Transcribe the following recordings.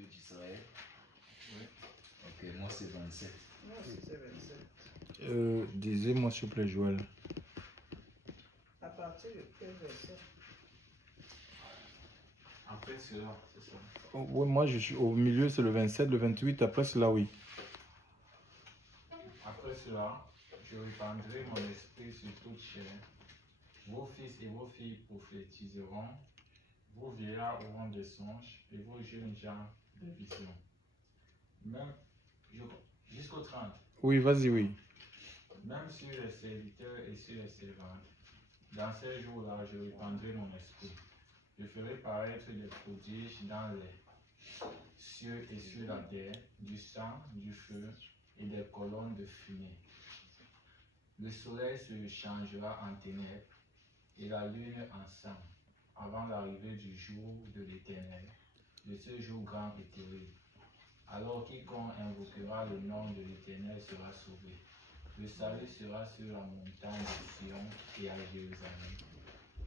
milieu d'Israël. Oui. Ok, moi c'est 27. Moi aussi c'est 27. Disez-moi s'il vous plaît, Joël. À partir de quel verset? Après cela, c'est ça. Oh, oui, moi je suis au milieu, c'est le 27, le 28, après cela, oui. Après cela, je répandrai mon esprit sur toute chair. Vos fils et vos filles prophétiseront, vos vieillards auront des songes, et vos jeunes gens des visions. Même jusqu'au 30. Oui, vas-y, oui. Même sur les serviteurs et sur les servantes, dans ces jours-là, je répandrai mon esprit. Je ferai paraître des prodiges dans les cieux et sur la terre, du sang, du feu et des colonnes de fumée. Le soleil se changera en ténèbres et la lune en sang, avant l'arrivée du jour de l'Éternel, de ce jour grand et terrible. Alors quiconque invoquera le nom de l'Éternel sera sauvé. Le salut sera sur la montagne de Sion et à Jérusalem,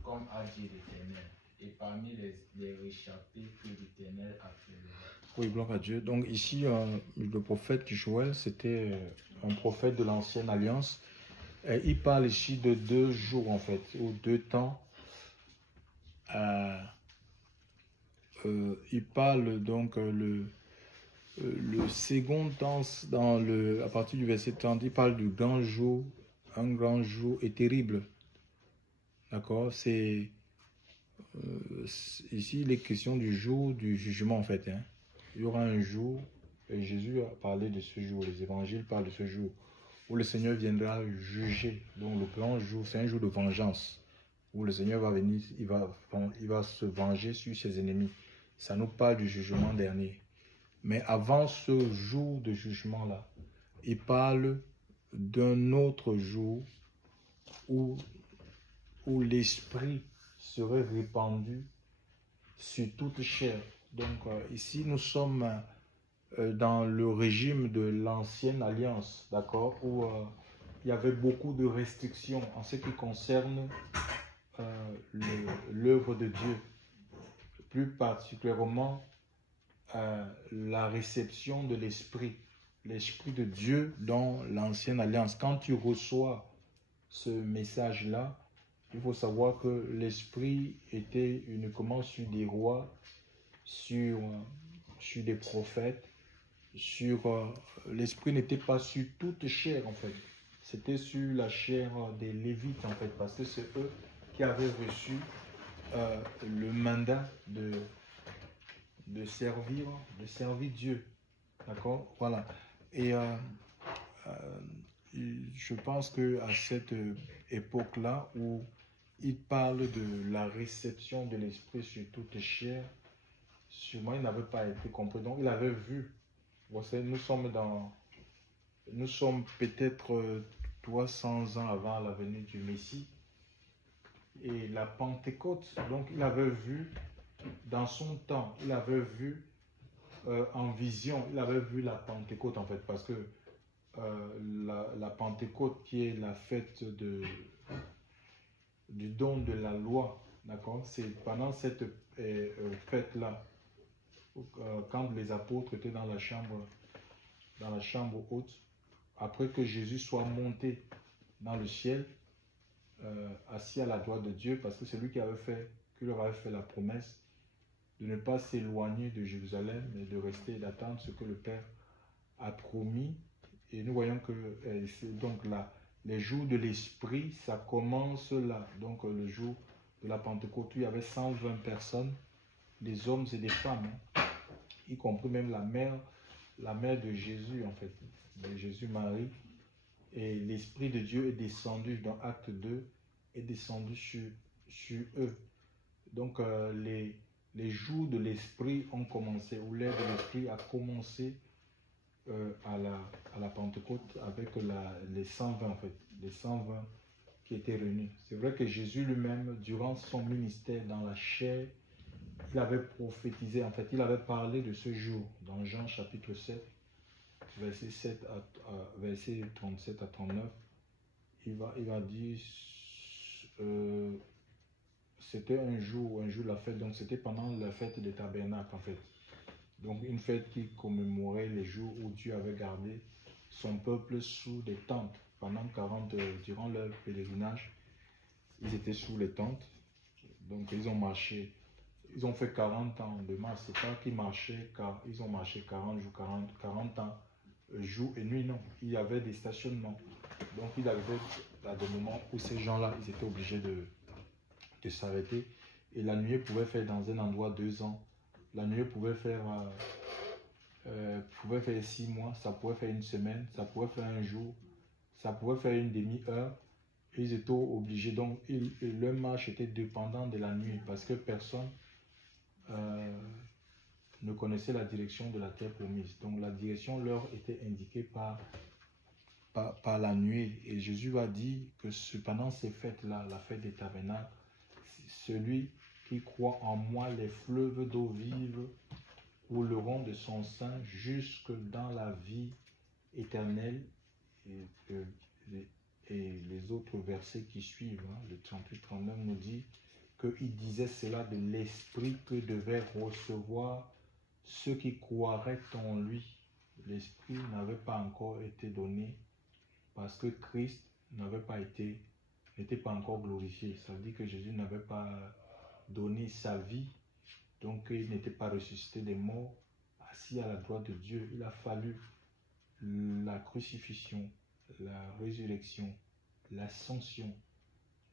comme a dit l'Éternel, et parmi les réchappés que l'Éternel a fait. Oui, gloire à Dieu. Donc ici, le prophète Joël, c'était un prophète de l'ancienne alliance. Et il parle ici de 2 jours en fait, ou 2 temps. Il parle donc le second temps, à partir du verset 30, il parle du grand jour, un grand jour et terrible. D'accord? Ici, il est question du jour du jugement en fait. Hein. Il y aura un jour, et Jésus a parlé de ce jour, les évangiles parlent de ce jour, où le Seigneur viendra juger. Donc le grand jour, c'est un jour de vengeance, où le Seigneur va venir, il va se venger sur ses ennemis. Ça nous parle du jugement dernier. Mais avant ce jour de jugement-là, il parle d'un autre jour où l'Esprit serait répandu sur toute chair. Donc ici, nous sommes dans le régime de l'ancienne alliance, d'accord, où il y avait beaucoup de restrictions en ce qui concerne l'œuvre de Dieu, plus particulièrement la réception de l'Esprit de Dieu dans l'ancienne alliance. Quand tu reçois ce message-là, il faut savoir que l'Esprit était uniquement sur des rois, sur des prophètes, l'Esprit n'était pas sur toute chair en fait. C'était sur la chair des Lévites en fait, parce que c'est eux qui avaient reçu le mandat de servir Dieu. D'accord? Voilà. Et je pense qu'à cette époque-là où il parle de la réception de l'Esprit sur toute chair, sûrement il n'avait pas été compris. Donc il avait vu. Nous sommes peut-être 300 ans avant la venue du Messie. Et la Pentecôte, donc il avait vu dans son temps, il avait vu en vision, il avait vu la Pentecôte en fait, parce que la Pentecôte qui est la fête du don de la loi, d'accord, c'est pendant cette fête-là, quand les apôtres étaient dans la chambre haute, après que Jésus soit monté dans le ciel, assis à la droite de Dieu, parce que c'est lui qui leur avait fait la promesse de ne pas s'éloigner de Jérusalem, mais de rester et d'attendre ce que le Père a promis. Et nous voyons que donc là, les jours de l'Esprit, ça commence là. Donc le jour de la Pentecôte, il y avait 120 personnes, des hommes et des femmes, hein, y compris même la mère de Jésus en fait, de Jésus-Marie. Et l'Esprit de Dieu est descendu dans Acte 2, est descendu sur eux. Donc les jours de l'Esprit ont commencé, ou l'ère de l'Esprit a commencé à la Pentecôte avec les 120 en fait, les 120 qui étaient réunis. C'est vrai que Jésus lui-même, durant son ministère dans la chair, il avait prophétisé, en fait, il avait parlé de ce jour dans Jean chapitre 7, verset 37 à 39. Il va dire, c'était un jour de la fête, donc c'était pendant la fête des tabernacles en fait. Donc une fête qui commémorait les jours où Dieu avait gardé son peuple sous des tentes. Pendant 40, durant leur pèlerinage, ils étaient sous les tentes. Donc ils ont marché, ils ont fait 40 ans de marche. C'est pas qu'ils marchaient, car ils ont marché 40 jours, 40 ans, jour et nuit, non. Il y avait des stationnements. Donc il arrivait à des moments où ces gens-là, ils étaient obligés de s'arrêter. Et la nuée pouvait faire dans un endroit 2 ans. La nuée pouvait faire 6 mois, ça pouvait faire une semaine, ça pouvait faire un jour, ça pouvait faire une demi-heure. Ils étaient obligés, donc leur marche était dépendante de la nuit parce que personne ne connaissait la direction de la terre promise. Donc la direction leur était indiquée par la nuée. Et Jésus va dire que pendant ces fêtes-là, la fête des tabernacles, celui qui croit en moi, les fleuves d'eau vive couleront de son sein jusque dans la vie éternelle. Et les autres versets qui suivent, le 38-39 nous dit qu'il disait cela de l'esprit que devaient recevoir ceux qui croiraient en lui. L'esprit n'avait pas encore été donné parce que Christ n'était pas encore glorifié. Ça veut dire que Jésus n'avait pas donné sa vie, donc il n'était pas ressuscité des morts, assis à la droite de Dieu. Il a fallu la crucifixion, la résurrection, l'ascension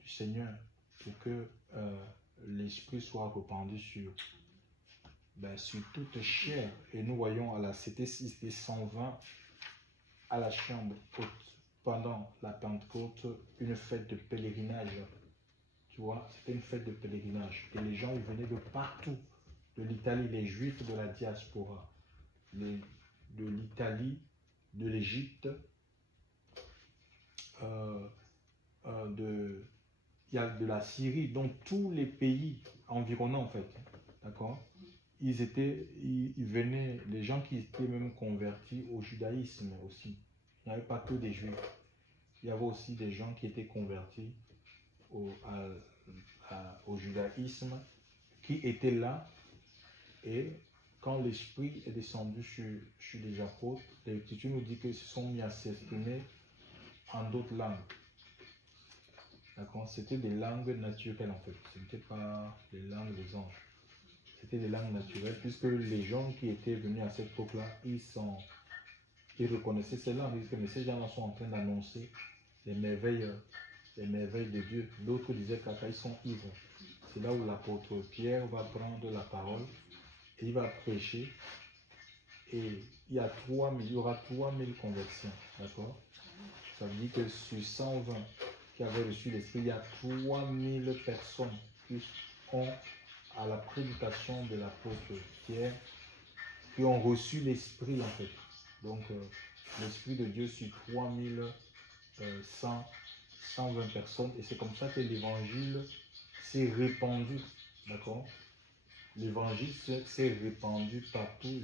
du Seigneur pour que l'Esprit soit répandu sur toute chair. Et nous voyons c'était 120 à la chambre haute pendant la Pentecôte, une fête de pèlerinage. Tu vois, c'était une fête de pèlerinage. Et les gens, ils venaient de partout, de l'Italie, les Juifs de la diaspora, de l'Italie, de l'Égypte, il y a de la Syrie, donc tous les pays environnants en fait, d'accord. Ils venaient, les gens qui étaient même convertis au judaïsme aussi. Il n'y avait pas que des Juifs. Il y avait aussi des gens qui étaient convertis au judaïsme, qui étaient là. Et quand l'Esprit est descendu sur les apôtres, l'Écriture nous dit qu'ils se sont mis à s'exprimer en d'autres langues. D'accord? C'était des langues naturelles en fait. Ce n'était pas les langues des anges. C'était des langues naturelles, puisque les gens qui étaient venus à cette époque-là, ils reconnaissaient ces langues. Ils disaient, mais ces gens-là sont en train d'annoncer les merveilles de Dieu. D'autres disaient qu'ils sont ivres. C'est là où l'apôtre Pierre va prendre la parole et il va prêcher. Et il y aura 3000 conversions. D'accord? Ça veut dire que sur 120 qui avaient reçu l'Esprit, il y a 3000 personnes qui ont, à la prédication de l'apôtre Pierre, qui ont reçu l'Esprit en fait. Donc l'Esprit de Dieu sur 3120 personnes. Et c'est comme ça que l'Évangile s'est répandu. D'accord? L'Évangile s'est répandu partout,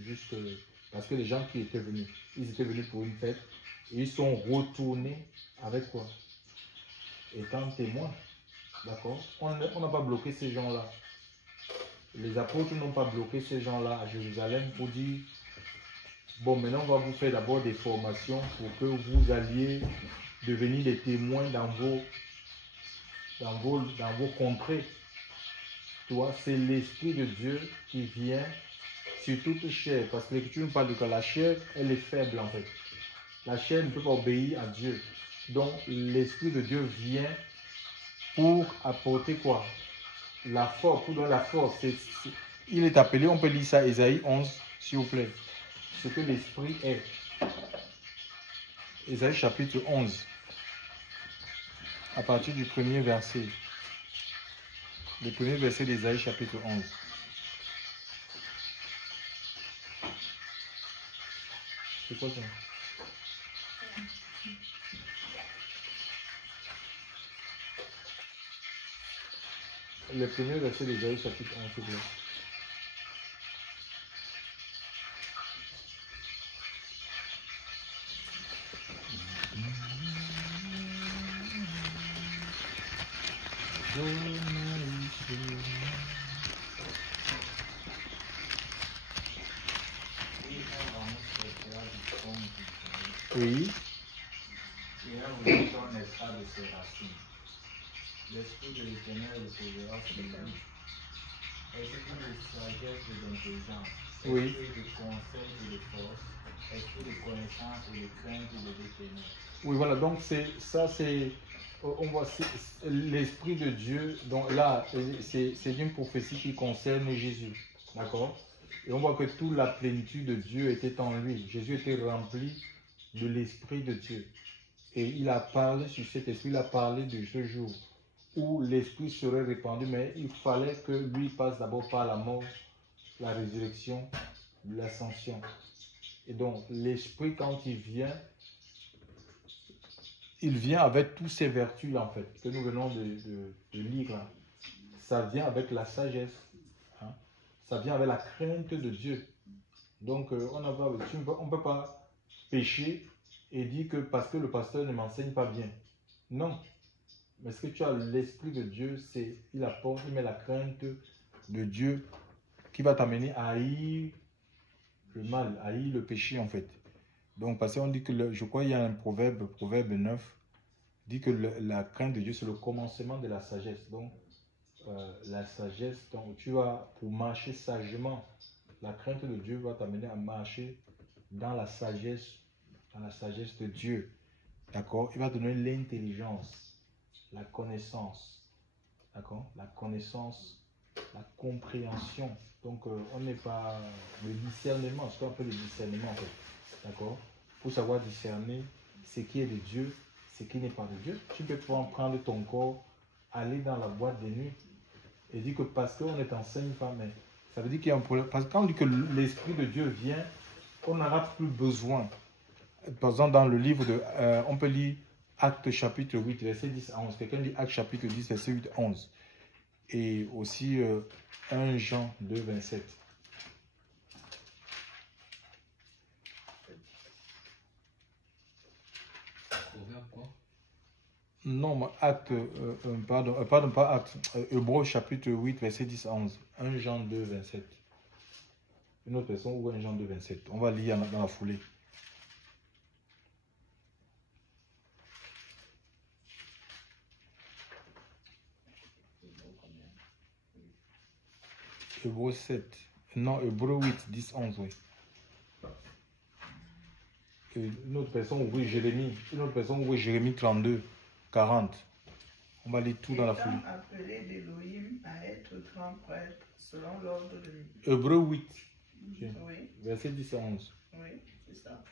parce que les gens qui étaient venus, ils étaient venus pour une fête, et ils sont retournés avec quoi? Étant témoins. D'accord? On n'a pas bloqué ces gens-là. Les apôtres n'ont pas bloqué ces gens-là à Jérusalem pour dire, bon, maintenant on va vous faire d'abord des formations pour que vous alliez devenir des témoins dans vos contrées. Tu vois, c'est l'Esprit de Dieu qui vient sur toute chair. Parce que l'Écriture nous parle de que la chair, elle est faible en fait. La chair ne peut pas obéir à Dieu. Donc l'Esprit de Dieu vient pour apporter quoi? La force, pour donner la force. Il est appelé, on peut lire ça, Ésaïe 11, s'il vous plaît. Ce que l'Esprit est. Ésaïe chapitre 11. À partir du premier verset. Le premier verset d'Ésaïe chapitre 11. C'est quoi ça? Le premier verset d'Ésaïe chapitre 11, s'il vous plaît. Oui. Et un rejeton naîtra de ses racines. L'Esprit de l'Éternel reposera sur lui. Esprit de sagesse et d'intelligence, Oui. esprit de conseil et de force, esprit de connaissance et de crainte de l'Éternel. Oui, voilà, donc on voit l'Esprit de Dieu, donc là, c'est une prophétie qui concerne Jésus, d'accord? Et on voit que toute la plénitude de Dieu était en lui. Jésus était rempli de l'Esprit de Dieu. Et il a parlé sur cet Esprit, il a parlé de ce jour où l'Esprit serait répandu, mais il fallait que lui passe d'abord par la mort, la résurrection, l'ascension. Et donc, l'Esprit, quand il vient avec toutes ces vertus-là, en fait, que nous venons de lire. Là. Ça vient avec la sagesse. Hein? Ça vient avec la crainte de Dieu. Donc, on ne peut pas pécher et dire que parce que le pasteur ne m'enseigne pas bien. Non. Mais ce que tu as, l'Esprit de Dieu, il met la crainte de Dieu qui va t'amener à haïr le mal, à haïr le péché, en fait. Donc, parce qu'on dit que, je crois qu'il y a un proverbe 9, dit que la crainte de Dieu, c'est le commencement de la sagesse. Donc, la sagesse, donc, tu vas, pour marcher sagement, la crainte de Dieu va t'amener à marcher dans la sagesse de Dieu. D'accord? Il va donner l'intelligence, la connaissance. D'accord? La connaissance, la compréhension. Donc, on n'est pas le discernement, ce qu'on appelle le discernement, en fait. D'accord? Pour savoir discerner ce qui est de Dieu, ce qui n'est pas de Dieu. Tu peux prendre ton corps, aller dans la boîte de nuit et dire que parce qu'on est enceinte femme, ça veut dire qu'il y a un problème. Parce que quand on dit que l'Esprit de Dieu vient, on n'aura plus besoin. Par exemple, dans le livre de, on peut lire Actes chapitre 8, verset 10 à 11. Quelqu'un dit Actes chapitre 10, verset 8 à 11. Et aussi 1 Jean 2, 27. Proverbe quoi? Non, Acte, pardon, pas Acte. Hébreux chapitre 8, verset 10 à 11. 1 Jean 2, 27. Une autre personne ou 1 Jean 2, 27. On va lire dans la foulée. Hébreux 7. Non, Hébreux 8, 10, 11, oui. Une autre personne ouvre Jérémie. Une autre personne ouvre Jérémie 32, 40. On va lire tout dans la foulée. Appelé d'Élohim à être grand prêtre selon l'ordre de Dieu. Hébreux 8. Oui. Verset 10 à 11. Oui, c'est ça.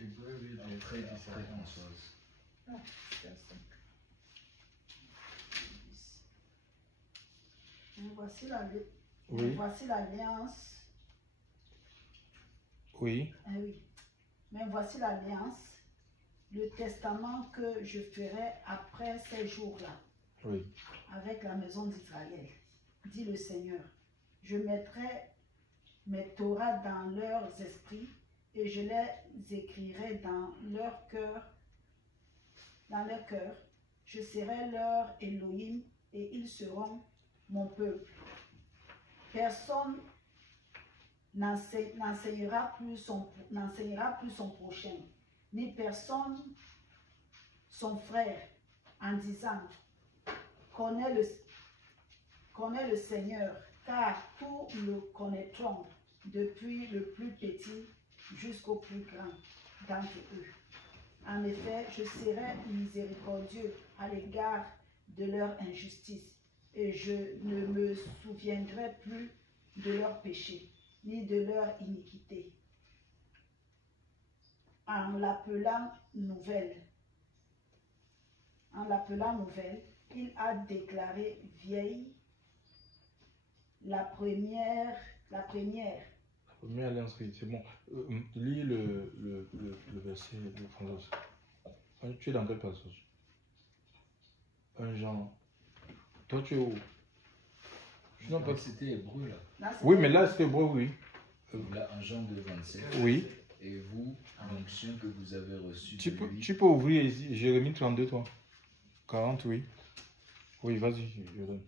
Hébreux 8, Après, verset 10 à 11. Ah, c'est ça. Voici l'alliance. Oui. Ah oui. Mais voici l'alliance, le testament que je ferai après ces jours-là, Oui. avec la maison d'Israël, dit le Seigneur. Je mettrai mes Torahs dans leurs esprits et je les écrirai dans leur cœur. Je serai leur Elohim et ils seront mon peuple. Personne n'enseignera plus son prochain, ni personne son frère, en disant connais le Seigneur, car tous le connaîtront, depuis le plus petit jusqu'au plus grand d'entre eux. En effet, je serai miséricordieux à l'égard de leur injustice, et je ne me souviendrai plus de leurs péchés, ni de leur iniquité. En l'appelant nouvelle, il a déclaré vieille la première. La première alliance, oui, c'est bon. Lis le verset de François. Tu es dans quelle passage? 1 Jean. Toi, tu es où? Non, pas que c'était hébreu là. Oui, mais là, c'est hébreu, oui. Là, en Jean 2, 27. Oui. Et vous, l'onction que vous avez reçue Tu de lui. peux ouvrir Jérémie 32, toi. 40, oui. Oui, vas-y, je donne.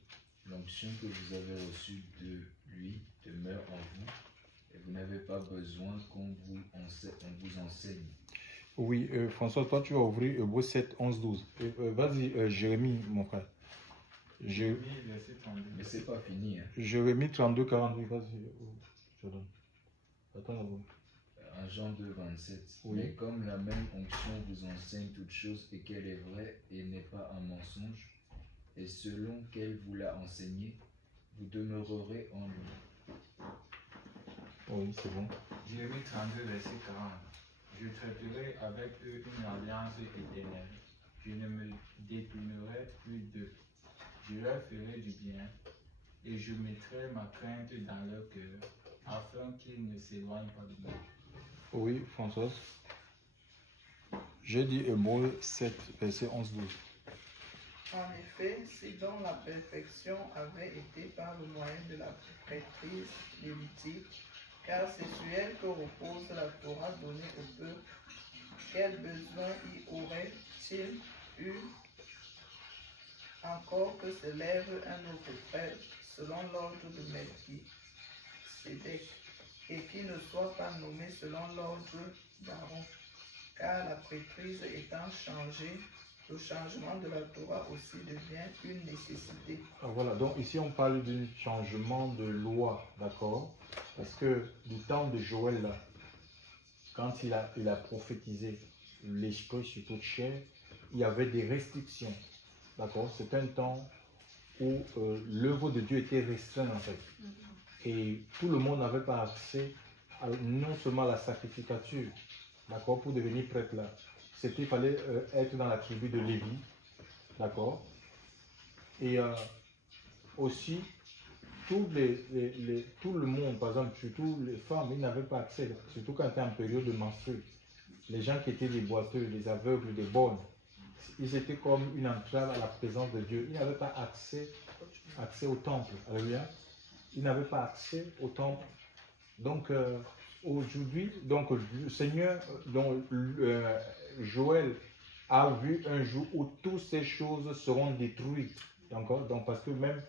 L'onction que vous avez reçue de lui demeure en vous. Et vous n'avez pas pas besoin qu'on vous enseigne. Oui, François, toi tu vas ouvrir Hébreux 7, 11, 12. Vas-y, Jérémie, mon frère. Jérémie, verset 32. Mais c'est pas fini. Hein. Jérémie 32, 48, vas-y, je donne. Attends d'abord. En Jean 2, 27. Oui. Mais comme la même onction vous enseigne toutes choses et qu'elle est vraie et n'est pas un mensonge, et selon qu'elle vous l'a enseigné, vous demeurerez en lui. Oui, c'est bon. Jérémie 32, verset 40. Je traiterai avec eux une alliance éternelle. Je ne me détournerai plus d'eux. Je leur ferai du bien et je mettrai ma crainte dans leur cœur afin qu'ils ne s'éloignent pas de moi. Oui, Françoise. J'ai dit Hébreux 7, verset 11, 12. En effet, si donc la perfection avait été par le moyen de la prêtrise lévitique, car c'est sur elle que repose la Torah donnée au peuple, quel besoin y aurait-il eu encore que se lève un autre prêtre selon l'ordre de Melchisédek, et qui ne soit pas nommé selon l'ordre d'Aaron, car la prêtrise étant changée, le changement de la Torah aussi devient une nécessité. Voilà, donc ici on parle d'un changement de loi, d'accord? Parce que du temps de Joël, là, quand il a prophétisé l'esprit sur toute chair, il y avait des restrictions, d'accord? C'est un temps où l'œuvre de Dieu était restreinte en fait. Et tout le monde n'avait pas accès non seulement à la sacrificature, d'accord, pour devenir prêtre là. C'était, il fallait être dans la tribu de Lévi, d'accord. Et aussi, tout le monde, par exemple, surtout les femmes, ils n'avaient pas accès, surtout quand c'était en période de menstrues. Les gens qui étaient des boiteux, des aveugles, des bornes, ils étaient comme une entrave à la présence de Dieu. Ils n'avaient pas accès au temple. Alléluia. Ils n'avaient pas accès au temple. Donc, aujourd'hui, donc, le Seigneur, donc, Joël a vu un jour où toutes ces choses seront détruites. D'accord? Donc, parce que même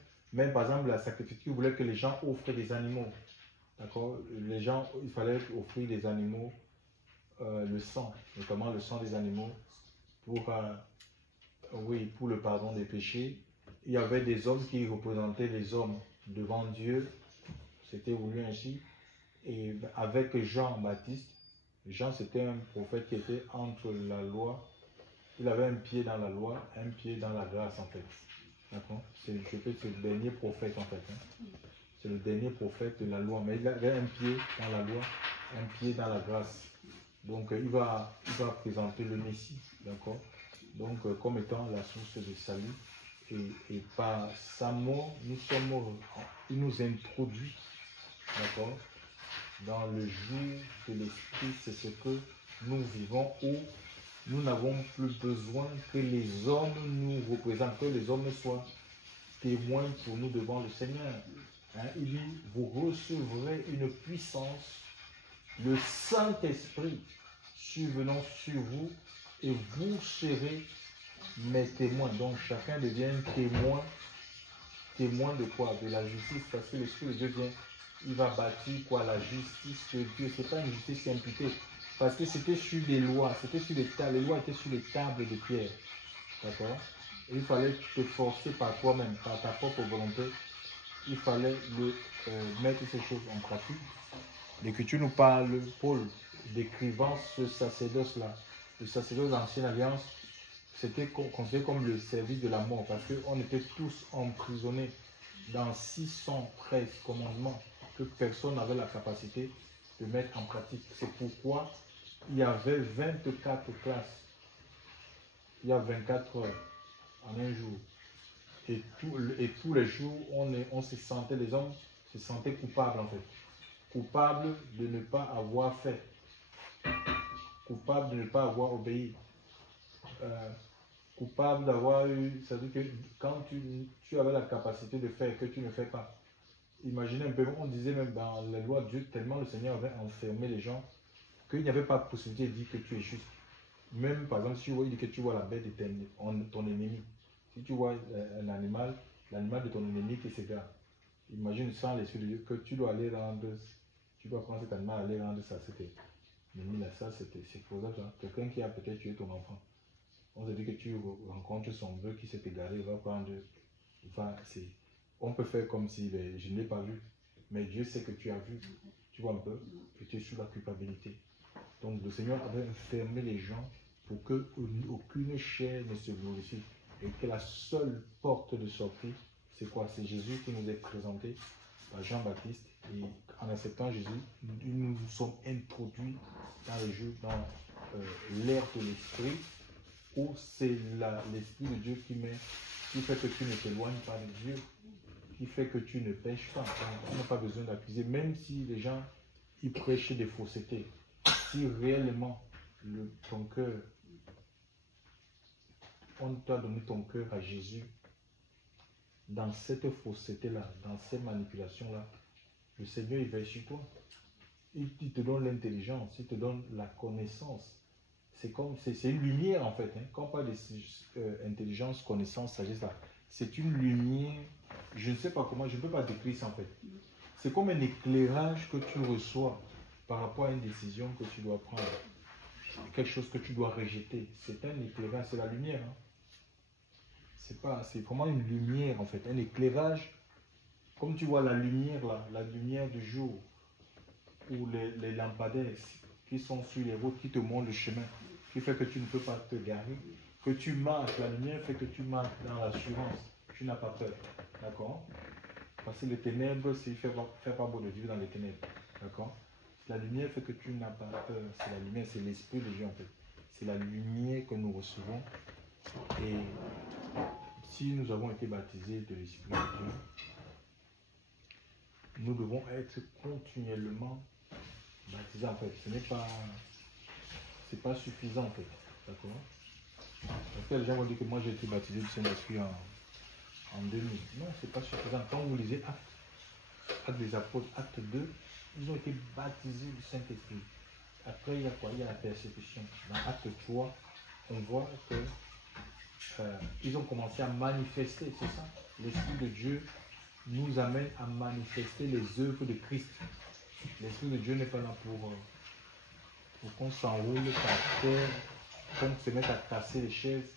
par exemple, la sacrificature voulait que les gens offrent des animaux. D'accord? Les gens, il fallait offrir des animaux, le sang, notamment le sang des animaux, pour le pardon des péchés. Il y avait des hommes qui représentaient les hommes devant Dieu. C'était voulu ainsi. Et avec Jean-Baptiste, Jean c'était un prophète qui était entre la loi, il avait un pied dans la loi, un pied dans la grâce en fait. D'accord? C'est le dernier prophète en fait. Hein. C'est le dernier prophète de la loi, mais il avait un pied dans la loi, un pied dans la grâce. Donc il va présenter le Messie, d'accord? Donc comme étant la source de salut. Et par sa mort, il nous introduit, d'accord? Dans le jour de l'Esprit, c'est ce que nous vivons où nous n'avons plus besoin que les hommes nous représentent, que les hommes soient témoins pour nous devant le Seigneur. Hein, il dit, vous recevrez une puissance, le Saint-Esprit survenant sur vous et vous serez mes témoins. Donc chacun devient témoin de quoi? De la justice, parce que l'Esprit de Dieu vient. Il va bâtir quoi? La justice de Dieu. Ce n'est pas une justice imputée. Parce que c'était sur des lois. C'était sur les tables. Les lois étaient sur les tables de pierre. D'accord? Il fallait te forcer par toi-même, par ta propre volonté. Il fallait mettre ces choses en pratique. L'Écriture nous parle, Paul, décrivant ce sacerdoce-là. Le sacerdoce d'Ancienne Alliance, c'était considéré comme le service de la mort. Parce qu'on était tous emprisonnés dans 613 commandements que personne n'avait la capacité de mettre en pratique. C'est pourquoi il y avait 24 classes. Il y a 24 heures en un jour. Et tous les jours, on se sentait, les hommes se sentaient coupables en fait. Coupables de ne pas avoir fait. Coupables de ne pas avoir obéi. Coupable d'avoir eu, c'est-à-dire que quand tu avais la capacité de faire, que tu ne fais pas. Imaginez un peu, on disait même dans la loi de Dieu, tellement le Seigneur avait enfermé les gens, qu'il n'y avait pas de possibilité de dire que tu es juste. Même par exemple, si il dit que tu vois la bête de ton ennemi, si tu vois un animal, l'animal de ton ennemi qui s'égare, imagine sans l'Esprit de Dieu que tu dois aller rendre, Tu peux prendre cet animal, aller rendre ça, c'était. Mais là, ça, c'est pour ça, quelqu'un qui a peut-être tué ton enfant. On se dit que tu rencontres son vœu qui s'est égaré, il va prendre. On peut faire comme si je ne l'ai pas vu, mais Dieu sait que tu as vu. Tu vois un peu, et tu es sous la culpabilité. Donc le Seigneur avait enfermé les gens pour qu'aucune chair ne se glorifie. Et que la seule porte de sortie, c'est quoi? C'est Jésus qui nous est présenté par Jean-Baptiste. Et en acceptant Jésus, nous nous sommes introduits dans le jeu, dans l'ère de l'esprit, où c'est l'esprit de Dieu qui fait que tu ne t'éloignes pas de Dieu, qui fait que tu ne pêches pas. Donc, on n'a pas besoin d'accuser, même si les gens ils prêchent des faussetés. Si réellement ton cœur, on t'a donné ton cœur à Jésus, dans cette fausseté-là, dans ces manipulations-là, le Seigneur il veille sur toi. Il te donne l'intelligence, il te donne la connaissance. C'est une lumière en fait. Hein. Quand on parle d'intelligence, connaissance, sagesse, c'est une lumière. Je ne sais pas comment, je ne peux pas décrire ça en fait. C'est comme un éclairage que tu reçois par rapport à une décision que tu dois prendre. Quelque chose que tu dois rejeter. C'est un éclairage, c'est la lumière. Hein. C'est vraiment une lumière en fait, un éclairage. Comme tu vois la lumière là, la lumière du jour, ou les lampadaires qui sont sur les routes, qui te montrent le chemin, qui fait que tu ne peux pas te garer, que tu marches, la lumière fait que tu marches dans l'assurance, tu n'as pas peur, d'accord? Parce que les ténèbres, c'est faire pas beau de vivre dans les ténèbres, d'accord? La lumière fait que tu n'as pas peur, c'est la lumière, c'est l'esprit de Dieu en fait, c'est la lumière que nous recevons, et si nous avons été baptisés de l'esprit de Dieu, nous devons être continuellement baptisés en fait. C'est pas suffisant en fait. D'accord? Parce que les gens vont dire que moi j'ai été baptisé du Saint-Esprit en 2000. Non, c'est pas suffisant. Quand vous lisez Actes des Apôtres, Acte 2, ils ont été baptisés du Saint-Esprit. Après, il y a quoi? Il y a la persécution. Dans Acte 3, on voit que ils ont commencé à manifester, c'est ça? L'Esprit de Dieu nous amène à manifester les œuvres de Christ. L'Esprit de Dieu n'est pas là pour qu'on s'enroule par terre, qu'on se mette à casser les chaises,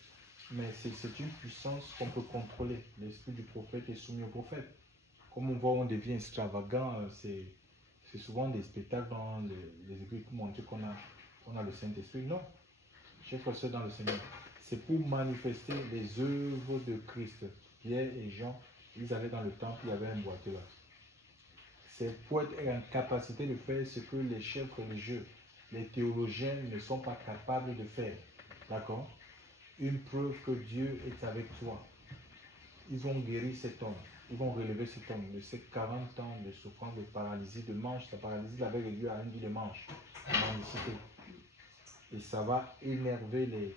mais c'est une puissance qu'on peut contrôler. L'esprit du prophète est soumis au prophète. Comme on voit, on devient extravagant, c'est souvent des spectacles dans les églises pour montrer qu'on a le Saint-Esprit. Non, chers frères et sœurs dans le Seigneur, c'est pour manifester les œuvres de Christ. Pierre et Jean, ils allaient dans le temple, il y avait un boiteux là. C'est pour être en capacité de faire ce que les chefs religieux, les théologiens ne sont pas capables de faire. D'accord? Une preuve que Dieu est avec toi. Ils ont guéri cet homme. Ils vont relever cet homme de ces 40 ans de souffrance, de paralysie, de manche. La paralysie l'avait réduit à une vie de manche, mendicité. Et ça va énerver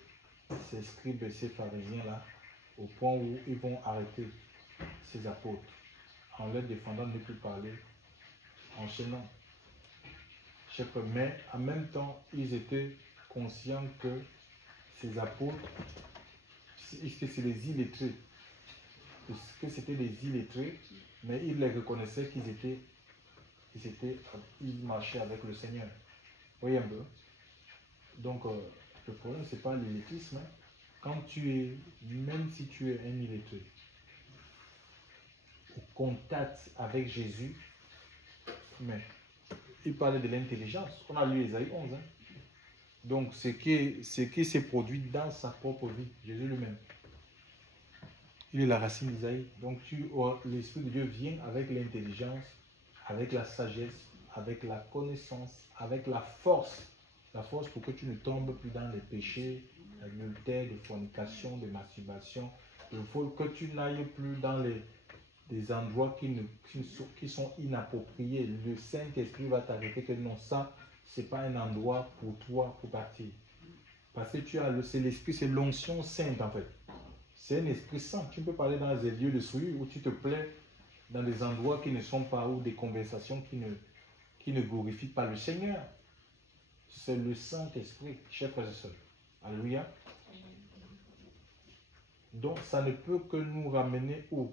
ces scribes et ces pharisiens-là, au point où ils vont arrêter ces apôtres, en leur défendant de ne plus parler, en chaînant. Mais en même temps, ils étaient conscients que ces apôtres, que c'est les illettrés, que c'était des illettrés, mais ils les reconnaissaient ils marchaient avec le Seigneur. Vous voyez un peu? Donc, le problème, ce n'est pas l'illettrisme. Quand même si tu es un illettré, au contact avec Jésus, mais il parlait de l'intelligence. On a lu Ésaïe 11. Hein? Donc, ce qui s'est produit dans sa propre vie, Jésus lui-même. Il est la racine d'Isaïe. Donc, l'Esprit de Dieu vient avec l'intelligence, avec la sagesse, avec la connaissance, avec la force. La force pour que tu ne tombes plus dans les péchés, l'adultère, de fornication, de masturbation. Il faut que tu n'ailles plus dans des endroits qui sont inappropriés. Le Saint-Esprit va t'arrêter que non, ça, ce n'est pas un endroit pour toi pour partir. Parce que c'est l'Esprit, c'est l'onction sainte en fait. C'est un Esprit saint. Tu peux parler dans des lieux de souillure où tu te plais, dans des endroits qui ne sont pas, ou des conversations qui ne glorifient pas le Seigneur. C'est le Saint-Esprit, chers frères et sœurs. Alléluia. Donc, ça ne peut que nous ramener où?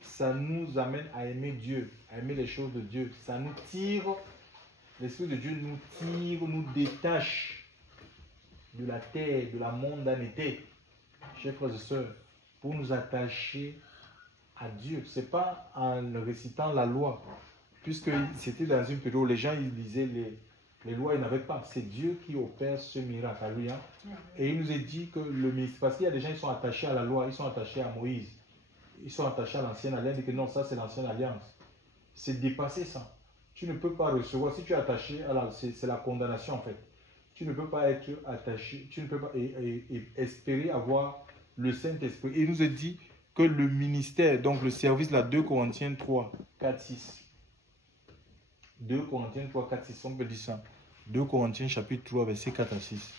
Ça nous amène à aimer Dieu, à aimer les choses de Dieu. Ça nous tire L'Esprit de Dieu nous tire, nous détache de la terre, de la mondanité, chers frères et sœurs, pour nous attacher à Dieu. Ce n'est pas en récitant la loi, puisque c'était dans une période où les gens ils lisaient les lois, ils n'avaient pas. C'est Dieu qui opère ce miracle. Alléluia. Et il nous a dit que le ministère, parce qu'il y a des gens qui sont attachés à la loi, ils sont attachés à Moïse, ils sont attachés à l'ancienne alliance, et que non, ça c'est l'ancienne alliance. C'est dépasser ça. Tu ne peux pas recevoir, si tu es attaché à la, c'est la condamnation en fait. Tu ne peux pas être attaché, tu ne peux pas et espérer avoir le Saint-Esprit. Et il nous a dit que le ministère, donc le service, là, 2 Corinthiens 3, 4, 6. 2 Corinthiens 3, 4, 6, on peut dire ça. 2 Corinthiens chapitre 3, verset 4 à 6.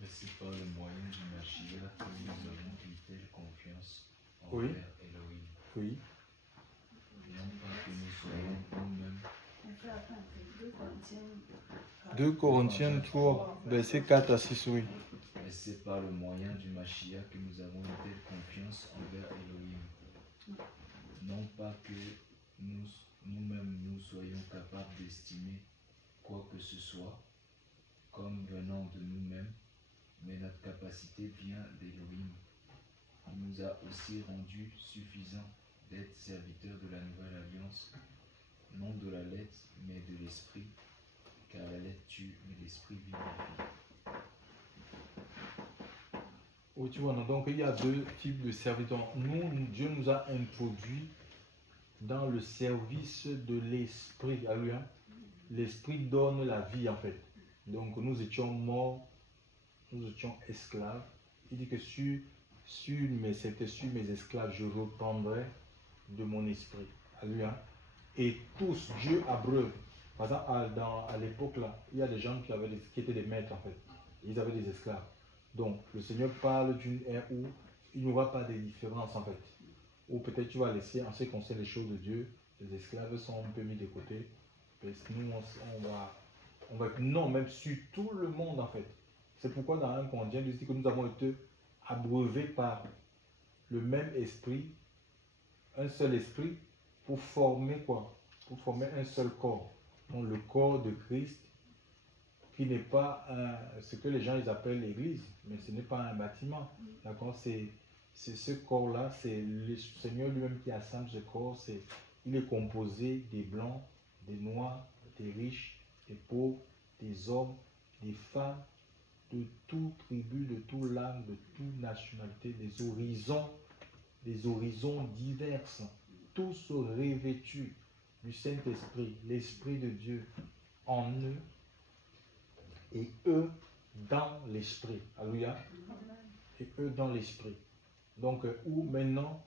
Mais c'est par le moyen du Mashiach que nous avons une telle confiance Oui. envers Elohim. Oui. Non pas que nous soyons nous-mêmes. 2 Corinthiens 3, verset 4 à 6, oui. Mais c'est par le moyen du Mashiach que nous avons une telle confiance envers Elohim. Non pas que nous-mêmes nous soyons capables d'estimer quoi que ce soit comme venant de nous-mêmes, mais notre capacité vient d'Elohim. Il nous a aussi rendus suffisants d'être serviteurs de la nouvelle alliance, non de la lettre, mais de l'esprit, car la lettre tue, mais l'esprit vivifie. Oui, tu vois, donc il y a deux types de serviteurs. Nous, Dieu nous a introduits dans le service de l'esprit. Alléluia. L'esprit donne la vie en fait. Donc nous étions morts, nous étions esclaves. Il dit que c'était sur mes esclaves, je reprendrai de mon esprit. Alléluia. Et tous, Dieu abreuve. Par exemple, à l'époque là, il y a des gens qui étaient des maîtres en fait. Ils avaient des esclaves. Donc, le Seigneur parle d'une ère où il n'y aura pas de différence en fait. Ou peut-être tu vas laisser, en ce qui concerne les choses de Dieu, les esclaves sont un peu mis de côté. Parce que nous, on va être non, même sur tout le monde en fait. C'est pourquoi dans 1 Corinthiens, il dit que nous avons été abreuvés par le même esprit, un seul esprit, pour former quoi? Pour former un seul corps. Donc le corps de Christ, qui n'est pas ce que les gens ils appellent l'église, mais ce n'est pas un bâtiment. D'accord? C'est ce corps-là, c'est le Seigneur lui-même qui assemble ce corps. Il est composé des blancs, des noirs, des riches, des pauvres, des hommes, des femmes, de toute tribu, de toute langue, de toute nationalité, des horizons divers, tous revêtus du Saint-Esprit, l'Esprit de Dieu en eux et eux dans l'Esprit. Alléluia. Et eux dans l'Esprit. Donc, où maintenant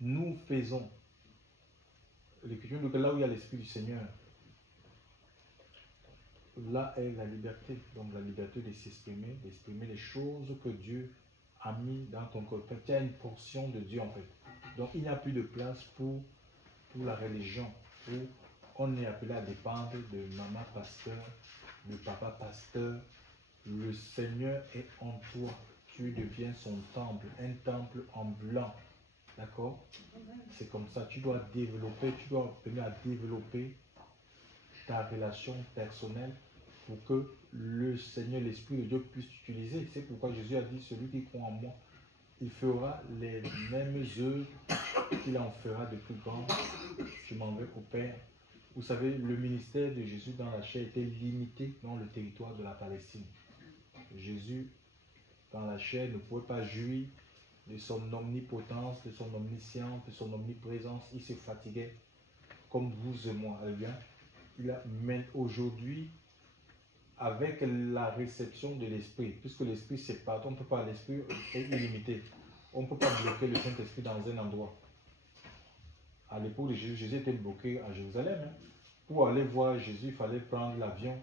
nous faisons l'écriture, donc là où il y a l'Esprit du Seigneur, là est la liberté. Donc la liberté de s'exprimer, d'exprimer les choses que Dieu a mis dans ton corps. Tu as une portion de Dieu en fait. Donc il n'y a plus de place pour la religion, où on est appelé à dépendre de maman pasteur, de papa pasteur. Le Seigneur est en toi. Tu deviens son temple, un temple en blanc. D'accord? C'est comme ça. Tu dois développer, tu dois venir à développer ta relation personnelle pour que le Seigneur, l'Esprit de Dieu puisse t'utiliser. C'est pourquoi Jésus a dit, celui qui croit en moi, il fera les mêmes œuvres qu'il en fera de plus grandes. Je m'en vais au Père. Vous savez, le ministère de Jésus dans la chair était limité dans le territoire de la Palestine. Jésus, dans la chair, ne pouvait pas jouir de son omnipotence, de son omniscience, de son omniprésence. Il se fatiguait comme vous et moi. Mais aujourd'hui, avec la réception de l'Esprit, puisque l'Esprit c'est partout, on ne peut pas, l'Esprit est illimité. On ne peut pas bloquer le Saint-Esprit dans un endroit. À l'époque de Jésus, Jésus était bloqué à Jérusalem. Pour aller voir Jésus, il fallait prendre l'avion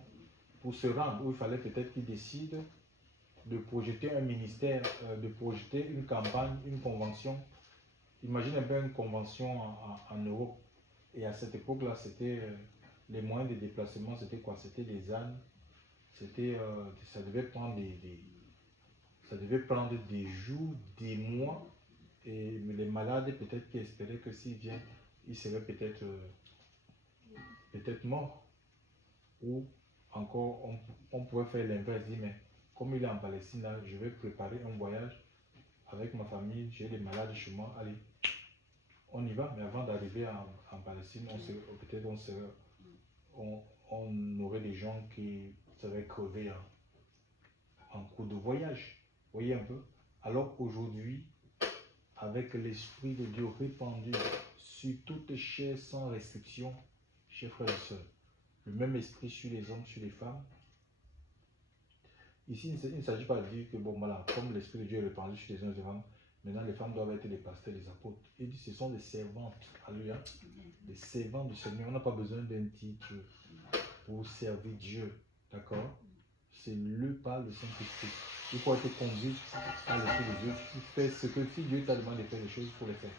pour se rendre, où il fallait peut-être qu'il décide de projeter un ministère, de projeter une campagne, une convention. Imagine un peu une convention en Europe. Et à cette époque-là, c'était les moyens de déplacement, c'était quoi? C'était des ânes. C'était, ça devait prendre ça devait prendre des jours, des mois. Et les malades, peut-être qui espéraient que s'ils viennent, ils seraient peut-être morts. Ou encore, on pouvait faire l'inverse, dire, mais comme il est en Palestine, là, je vais préparer un voyage avec ma famille, j'ai des malades chez moi, allez, on y va. Mais avant d'arriver en Palestine, peut-être on aurait des gens qui seraient crevés en cours de voyage. Vous voyez un peu? Alors aujourd'hui, avec l'Esprit de Dieu répandu sur toute chair sans restriction, chers frères et sœurs, le même esprit sur les hommes, sur les femmes. Ici, il ne s'agit pas de dire que, bon, voilà, comme l'Esprit de Dieu est répandu sur les hommes et les femmes, maintenant les femmes doivent être les pasteurs, les apôtres. Il dit, ce sont des servantes, alléluia, des servantes du Seigneur. On n'a pas besoin d'un titre pour servir Dieu, d'accord? C'est par le Saint-Esprit. Il faut être conduit par l'Esprit de Dieu. Tu fais ce que si Dieu t'a demandé de faire des choses, il faut les faire.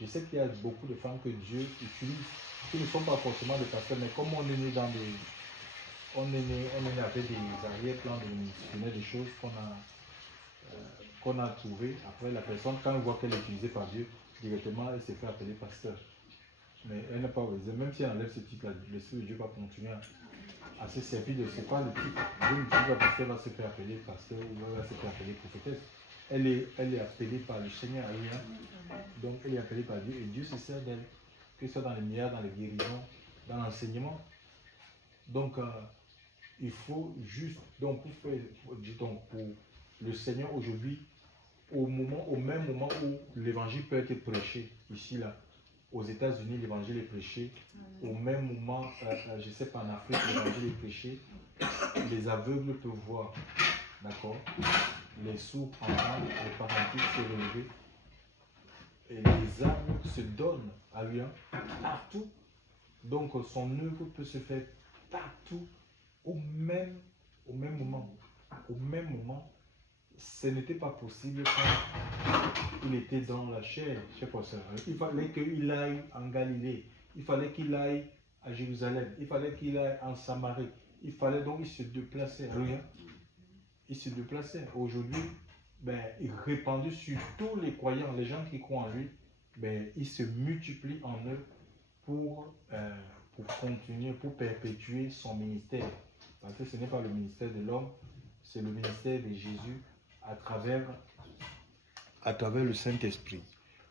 Je sais qu'il y a beaucoup de femmes que Dieu utilise, qui ne sont pas forcément des pasteurs, mais comme on est né dans des... On est né avec des arrière-plans de missionnaires, des choses qu'on a trouvées. Après, la personne, quand elle voit qu'elle est utilisée par Dieu, directement, elle s'est fait appeler pasteur. Mais elle n'a pas besoin, même si elle enlève ce titre-là, l'Esprit de Dieu va continuer à se servir de ce pas le titre. Dieu ne dit pas pasteur va se faire appeler pasteur ou va se faire appeler prophétesse. Elle est appelée par le Seigneur, donc elle est appelée par Dieu et Dieu se sert d'elle, que ce soit dans les miracles, dans les guérisons, dans l'enseignement. Donc, il faut juste, donc pour le Seigneur aujourd'hui, au même moment où l'évangile peut être prêché, ici, là, aux États-Unis, l'évangile est prêché, au même moment, je ne sais pas, en Afrique, l'évangile est prêché, les aveugles peuvent voir, d'accord, les sourds entendent, les paralytiques se relever, et les âmes se donnent à lui partout. Donc son œuvre peut se faire partout, au même moment. Au même moment, ce n'était pas possible quand il était dans la chair, cher pasteur. Il fallait qu'il aille en Galilée, il fallait qu'il aille à Jérusalem, il fallait qu'il aille en Samarie, il fallait donc il se déplaçait. Rien. Il se déplaçait. Aujourd'hui, il répandait sur tous les croyants, les gens qui croient en lui, il se multiplie en eux pour continuer, pour perpétuer son ministère. Parce que ce n'est pas le ministère de l'homme, c'est le ministère de Jésus à travers le Saint-Esprit.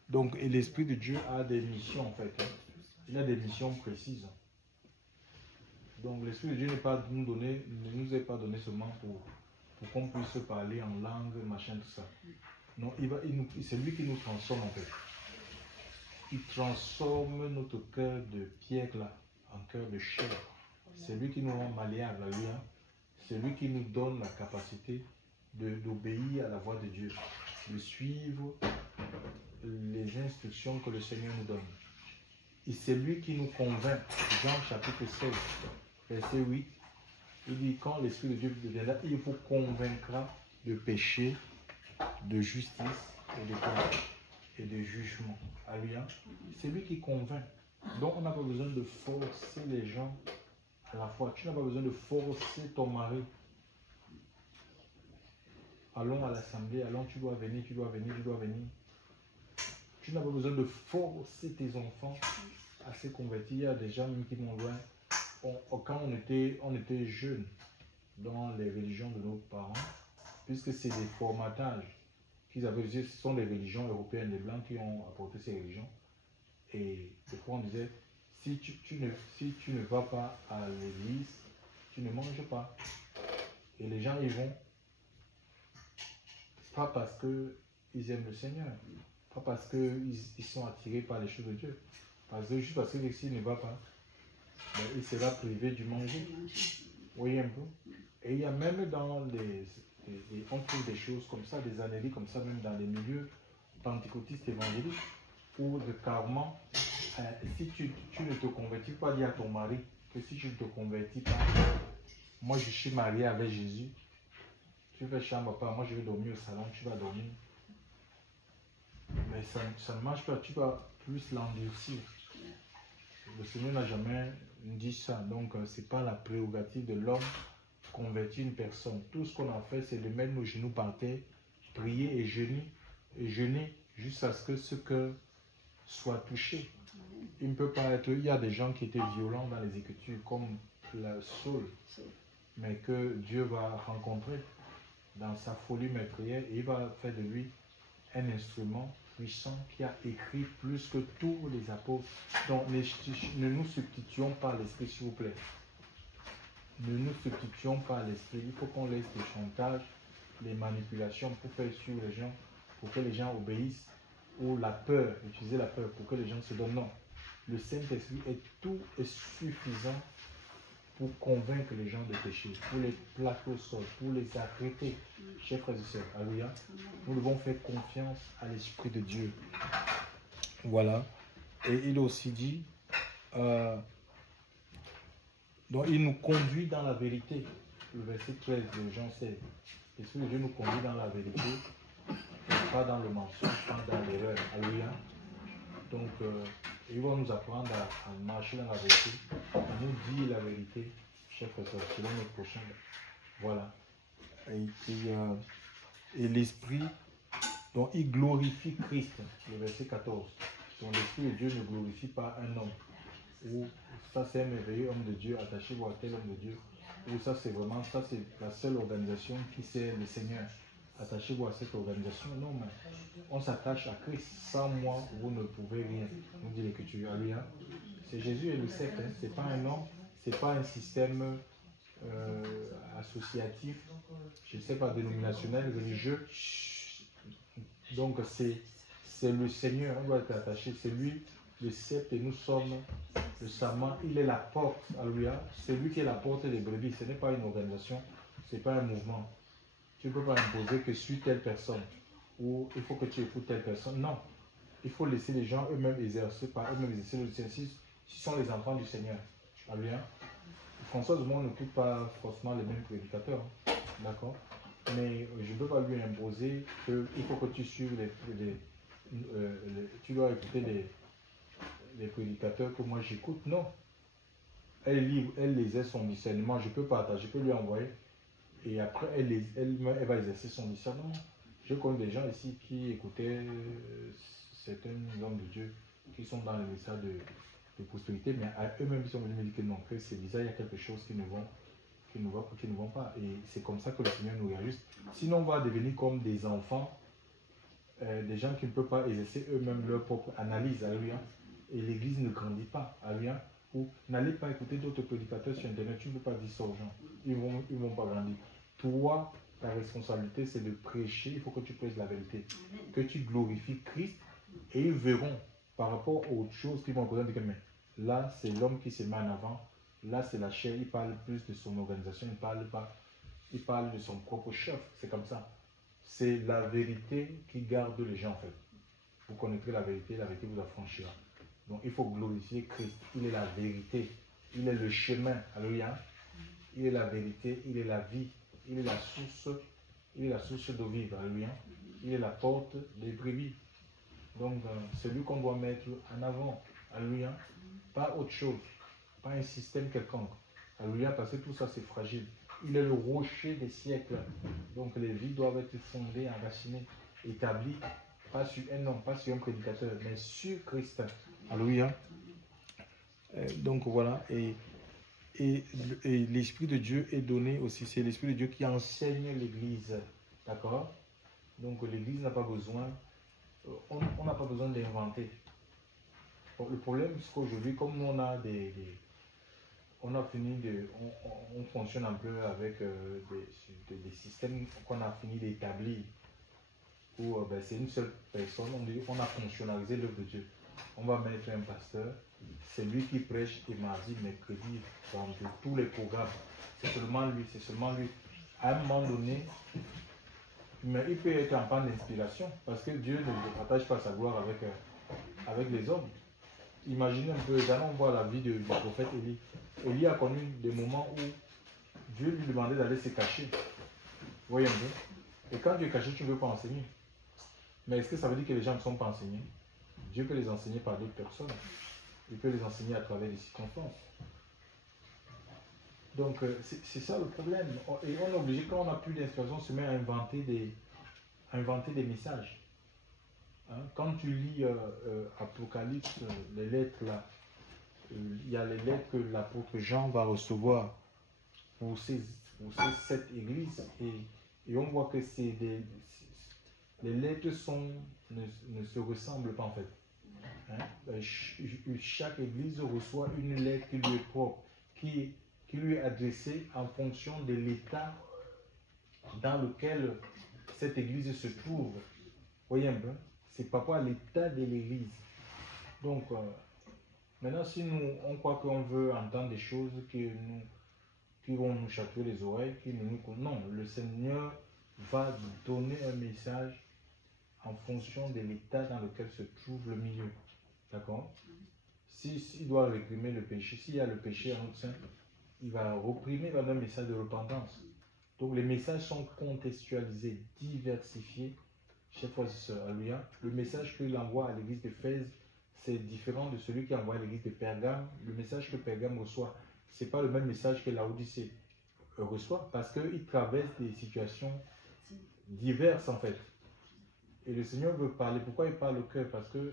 Donc, et l'Esprit de Dieu a des missions en fait. Il a des missions précises. Donc, l'Esprit de Dieu ne nous est pas donné seulement pour qu'on puisse parler en langue, machin, tout ça. Non, c'est lui qui nous transforme en fait. Il transforme notre cœur de pierre là en cœur de chair. C'est lui qui nous rend malléables, c'est lui qui nous donne la capacité d'obéir à la voix de Dieu, de suivre les instructions que le Seigneur nous donne. Et c'est lui qui nous convainc. Jean chapitre 16, verset 8, il dit quand l'Esprit de Dieu viendra, il vous convaincra de péché, de justice et de jugement. Alléluia. C'est lui qui convainc. Donc on n'a pas besoin de forcer les gens à la foi. Tu n'as pas besoin de forcer ton mari. Allons à l'assemblée, allons, tu dois venir, tu dois venir, tu dois venir. Tu n'as pas besoin de forcer tes enfants à se convertir. Il y a des gens même qui vont loin. Quand on était jeunes dans les religions de nos parents, puisque c'est des formatages qu'ils avaient utilisés, ce sont les religions européennes, les blancs qui ont apporté ces religions. Et des fois on disait, si tu ne vas pas à l'église, tu ne manges pas. Et les gens y vont, pas parce qu'ils aiment le Seigneur, pas parce qu'ils sont attirés par les choses de Dieu, juste parce que s'il ne va pas, il sera privé du manger. Vous voyez un peu? Et il y a même on trouve des choses comme ça, des anéries comme ça, même dans les milieux pentecôtistes évangéliques, où carrément, si tu ne te convertis pas, dis à ton mari que si tu ne te convertis pas, moi je suis marié avec Jésus, tu fais chambre pas, moi je vais dormir au salon, tu vas dormir. Mais ça ne marche pas, tu vas plus l'endurcir. Le Seigneur n'a jamais dit ça. Donc, ce n'est pas la prérogative de l'homme convertir une personne. Tout ce qu'on a fait, c'est de mettre nos genoux par terre, prier et jeûner jusqu'à ce que ce cœur soit touché. Il ne peut pas être... Il y a des gens qui étaient violents dans les Écritures, comme Saul, mais que Dieu va rencontrer dans sa folie meurtrière et il va faire de lui un instrument puissant qui a écrit plus que tous les apôtres. Donc ne nous substituons pas à l'esprit, s'il vous plaît. Ne nous substituons pas à l'esprit. Il faut qu'on laisse le chantage, les manipulations pour faire suivre les gens, pour que les gens obéissent, ou la peur, utiliser la peur pour que les gens se donnent. Non. Le Saint-Esprit est suffisant pour convaincre les gens de pécher, pour les plaquer au sol, pour les arrêter. Chers frères et sœurs, alléluia. Nous devons faire confiance à l'Esprit de Dieu. Voilà. Et il a aussi dit, donc il nous conduit dans la vérité. Le verset 13 de Jean 16. L'Esprit de Dieu nous conduit dans la vérité, pas dans le mensonge, pas dans l'erreur. Alléluia. Donc, il va nous apprendre à marcher dans la vérité, à nous dire la vérité, chers frères et sœurs, selon notre prochain. Voilà. Et l'Esprit, donc il glorifie Christ, le verset 14. Donc l'Esprit de Dieu ne glorifie pas un homme. Ou ça c'est un merveilleux homme de Dieu, attachez-vous à tel homme de Dieu. Ou ça c'est vraiment, ça c'est la seule organisation qui sert le Seigneur. Attachez-vous à cette organisation. Non, mais on s'attache à Christ. Sans moi, vous ne pouvez rien. Nous dit l'Écriture. Alléluia. C'est Jésus et le secte. Hein. Ce n'est pas un homme, ce n'est pas un système associatif, je ne sais pas, dénominationnel, religieux. Donc c'est le Seigneur, on doit être attaché. C'est lui, le sceptre, et nous sommes le serment. Il est la porte. Alléluia. C'est lui qui est la porte des brebis. Ce n'est pas une organisation, ce n'est pas un mouvement. Tu ne peux pas imposer que suis telle personne ou il faut que tu écoutes telle personne. Non. Il faut laisser les gens eux-mêmes exercer par eux-mêmes exercer le Saint-Esprit. Ce sont les enfants du Seigneur. Alléluia. François Dumont n'occupe pas forcément les mêmes prédicateurs. Hein. D'accord. Mais je ne peux pas lui imposer qu'il faut que tu suives tu dois écouter les prédicateurs que moi j'écoute. Non. Elle est libre, elle les son discernement. Je peux partager, je peux lui envoyer. Et après, elle va exercer son discernement. Je connais des gens ici qui écoutaient certains hommes de Dieu qui sont dans le message de prospérité, mais à eux-mêmes, ils sont venus me dire que non, que c'est bizarre, il y a quelque chose qui ne vont pas. Et c'est comme ça que le Seigneur nous réajuste. Sinon, on va devenir comme des enfants, des gens qui ne peuvent pas exercer eux-mêmes leur propre analyse. Alléluia. Et l'Église ne grandit pas. Alléluia. Ou n'allez pas écouter d'autres prédicateurs sur Internet, tu ne peux pas dire ça aux gens. Ils vont pas grandir. Toi, ta responsabilité, c'est de prêcher. Il faut que tu prêches la vérité. Que tu glorifies Christ. Et ils verront, par rapport aux autres choses qu'ils vont présenter, que mais là, c'est l'homme qui se met en avant. Là, c'est la chair. Il parle plus de son organisation. Il parle de son propre chef. C'est comme ça. C'est la vérité qui garde les gens, en fait. Vous connaîtrez la vérité vous affranchira. Donc, il faut glorifier Christ. Il est la vérité. Il est le chemin. Alléluia. Il est la vérité. Il est la vie. Il est la source d'eau vive. Alléluia. Il est la porte des brebis. Donc, c'est lui qu'on doit mettre en avant. Alléluia. Pas autre chose. Pas un système quelconque. Alléluia. Parce que tout ça, c'est fragile. Il est le rocher des siècles. Donc, les vies doivent être fondées, enracinées, établies. Pas sur un homme, pas sur un prédicateur, mais sur Christ. Alléluia. Donc voilà, et l'Esprit de Dieu est donné aussi. C'est l'Esprit de Dieu qui enseigne l'Église. D'accord? Donc l'Église n'a pas besoin, on n'a pas besoin d'inventer. Le problème, c'est qu'aujourd'hui, comme nous on a on fonctionne un peu avec des systèmes qu'on a fini d'établir. Où c'est une seule personne, on a fonctionnalisé l'œuvre de Dieu. On va mettre un pasteur, c'est lui qui prêche et mardi, mercredi, dans tous les programmes. C'est seulement lui. À un moment donné, mais il peut être en panne d'inspiration parce que Dieu ne partage pas sa gloire avec les hommes. Imaginez un peu, on voit la vie du prophète Élie. Élie a connu des moments où Dieu lui demandait d'aller se cacher. Vous voyez un peu? Et quand Dieu est caché, tu ne veux pas enseigner. Mais est-ce que ça veut dire que les gens ne sont pas enseignés? Dieu peut les enseigner par d'autres personnes. Il peut les enseigner à travers des circonstances. Donc, c'est ça le problème. Et on est obligé, quand on n'a plus d'inspiration, se met à inventer des messages. Hein? Quand tu lis Apocalypse, les lettres là, il y a les lettres que l'apôtre Jean va recevoir pour ces 7 églises. Et on voit que les lettres ne se ressemblent pas en fait. Hein? Chaque église reçoit une lettre qui lui est propre, qui lui est adressée en fonction de l'état dans lequel cette église se trouve. Voyez un peu, c'est par rapport à l'état de l'église. Donc, maintenant, si nous, on croit qu'on veut entendre des choses qui vont nous chatouiller les oreilles, non, le Seigneur va donner un message en fonction de l'état dans lequel se trouve le milieu. D'accord? S'il doit réprimer le péché, s'il y a le péché en notre sein, il va réprimer, il va donner un message de repentance. Donc les messages sont contextualisés, diversifiés. Chers frères et sœurs, alléluia. Le message qu'il envoie à l'église d'Éphèse, c'est différent de celui qu'il envoie à l'église de Pergame. Le message que Pergame reçoit, ce n'est pas le même message que Laodicée reçoit, parce qu'il traverse des situations diverses en fait. Et le Seigneur veut parler. Pourquoi il parle au cœur? Parce qu'il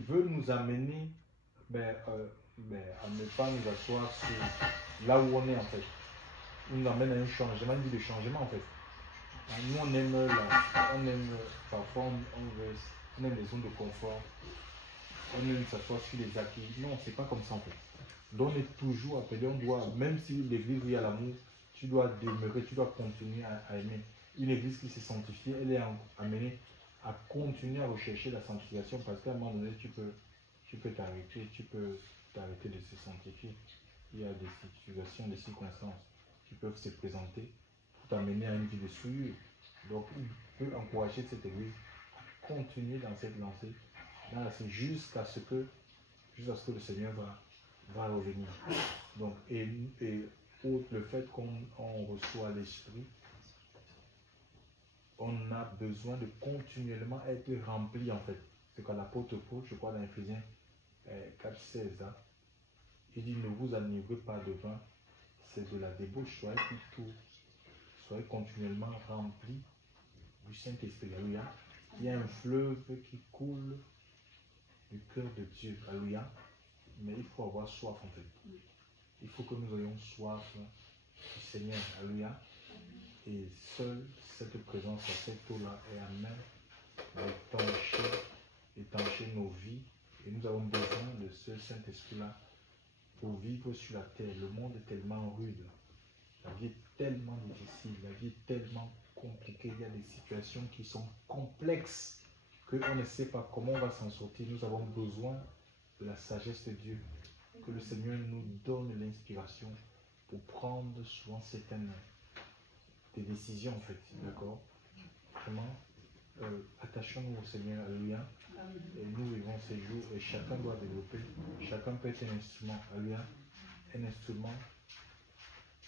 veut nous amener à ne pas nous asseoir sur là où on est en fait. Il nous amène à un changement, une vie de changement en fait. Nous on aime parfois on aime les zones de confort, on aime s'asseoir sur les acquis. Non, c'est pas comme ça en fait. Donc on est toujours appelé, on doit, même si l'église où il y a l'amour, tu dois demeurer, tu dois continuer à aimer. Une église qui s'est sanctifiée, elle est amenée à continuer à rechercher la sanctification, parce qu'à un moment donné, tu peux t'arrêter, de se sanctifier. Il y a des situations, des circonstances qui peuvent se présenter pour t'amener à une vie de souillure. Donc, il peut encourager cette église à continuer dans cette lancée, jusqu'à ce que le Seigneur va revenir. Donc, et outre le fait qu'on reçoit l'Esprit, on a besoin de continuellement être rempli en fait. C'est quand l'apôtre Paul, je crois dans Éphésiens 4,16, hein, il dit: ne vous enivrez pas de vin, c'est de la débauche, soyez continuellement remplis du Saint-Esprit. Alléluia. Il y a un fleuve qui coule du cœur de Dieu. Alléluia. Mais il faut avoir soif en fait. Il faut que nous ayons soif du Seigneur. Alléluia. Et seule cette présence, cette eau-là est à même d'étancher nos vies. Et nous avons besoin de ce Saint-Esprit-là pour vivre sur la terre. Le monde est tellement rude. La vie est tellement difficile. La vie est tellement compliquée. Il y a des situations qui sont complexes qu'on ne sait pas comment on va s'en sortir. Nous avons besoin de la sagesse de Dieu. Que le Seigneur nous donne l'inspiration pour prendre souvent certaines des décisions en fait, d'accord? Vraiment, attachons-nous au Seigneur, alléluia. Et nous vivons ces jours et chacun doit développer, chacun peut être un instrument, alléluia. Un instrument,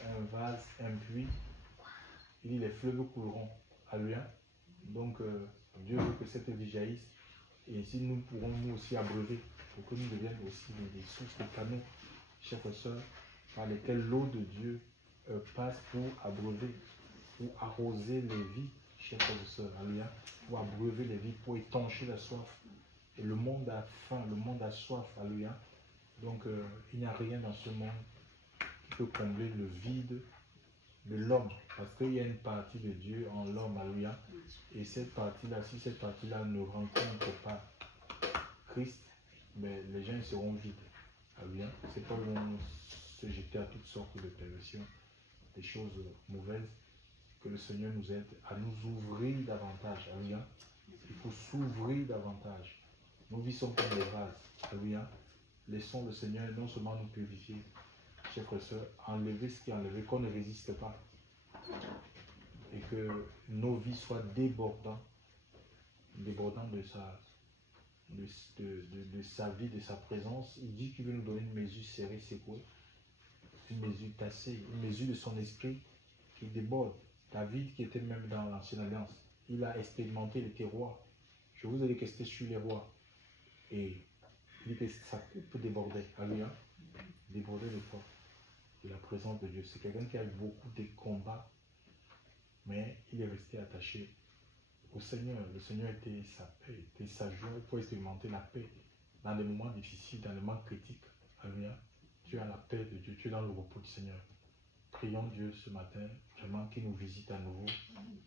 un vase, un puits. Il dit: les fleuves couleront, alléluia. Donc Dieu veut que cette vie jaillisse, et ici nous pourrons nous aussi abreuver pour que nous devienions aussi des sources de canaux, chers frères et sœurs, par lesquels l'eau de Dieu passe pour abreuver, pour arroser les vies, chers frères et sœurs, alléluia, pour abreuver les vies, pour étancher la soif. Et le monde a faim, le monde a soif, alléluia. Donc il n'y a rien dans ce monde qui peut combler le vide de l'homme, parce qu'il y a une partie de Dieu en l'homme, alléluia. Et cette partie-là, si cette partie-là ne rencontre pas Christ, mais les gens seront vides, alléluia. C'est pas vont se jeter à toutes sortes de perversions, des choses mauvaises. Que le Seigneur nous aide à nous ouvrir davantage, alléluia. Il faut s'ouvrir davantage. Nos vies sont comme des vases, alléluia. Laissons le Seigneur non seulement nous purifier, chers frères et sœurs, enlever ce qui est enlevé, qu'on ne résiste pas. Et que nos vies soient débordant de sa vie, de sa présence. Il dit qu'il veut nous donner une mesure serrée, secouée, une mesure tassée, une mesure de son esprit qui déborde. David, qui était même dans l'ancienne alliance, il a expérimenté, il était roi. Je vous ai dit que c'était sur les rois. Et il dit que sa coupe débordait. Alléluia. Débordait de quoi? de la présence de Dieu. C'est quelqu'un qui a eu beaucoup de combats, mais il est resté attaché au Seigneur. Le Seigneur était sa paix, était sa joie pour expérimenter la paix dans les moments difficiles, dans les moments critiques. Alléluia. Tu as la paix de Dieu, tu es dans le repos du Seigneur. Prions Dieu ce matin, vraiment qu'il nous visite à nouveau.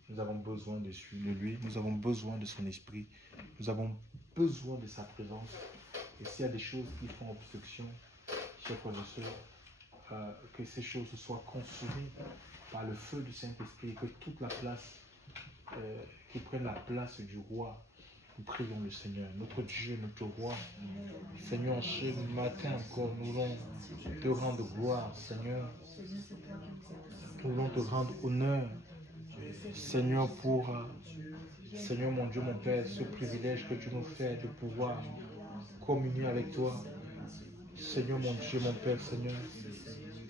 Nous avons besoin de lui, nous avons besoin de son esprit, nous avons besoin de sa présence. Et s'il y a des choses qui font obstruction, chers frères et sœurs, que ces choses soient consumées par le feu du Saint-Esprit, que toute la place, qui prenne la place du roi. Nous prions le Seigneur, notre Dieu, notre roi. Seigneur, ce matin encore, nous voulons te rendre gloire, Seigneur. Nous voulons te rendre honneur, Seigneur, pour, Seigneur mon Dieu, mon Père, ce privilège que tu nous fais de pouvoir communier avec toi. Seigneur mon Dieu, mon Père, Seigneur,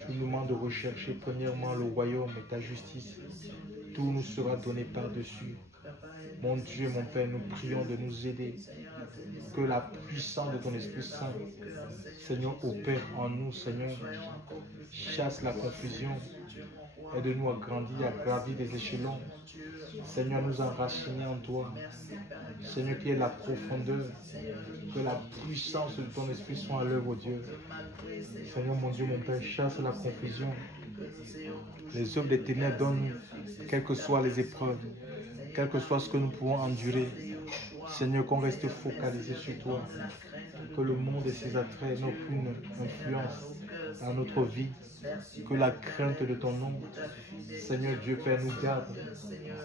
tu nous demandes de rechercher premièrement le royaume et ta justice. Tout nous sera donné par-dessus. Mon Dieu, mon Père, nous prions de nous aider. Que la puissance de ton Esprit Saint, Seigneur, opère en nous, Seigneur. Chasse la confusion. Aide-nous à grandir, à gravir des échelons. Seigneur, nous enraciner en toi. Seigneur, qui est la profondeur. Que la puissance de ton Esprit soit à l'œuvre, Dieu. Seigneur, mon Dieu, mon Père, chasse la confusion. Les œuvres des ténèbres, donne-nous, quelles que soient les épreuves, quel que soit ce que nous pouvons endurer. Seigneur, qu'on reste focalisé sur toi. Que le monde et ses attraits n'ont aucune influence dans notre vie. Que la crainte de ton nom, Seigneur Dieu Père, nous garde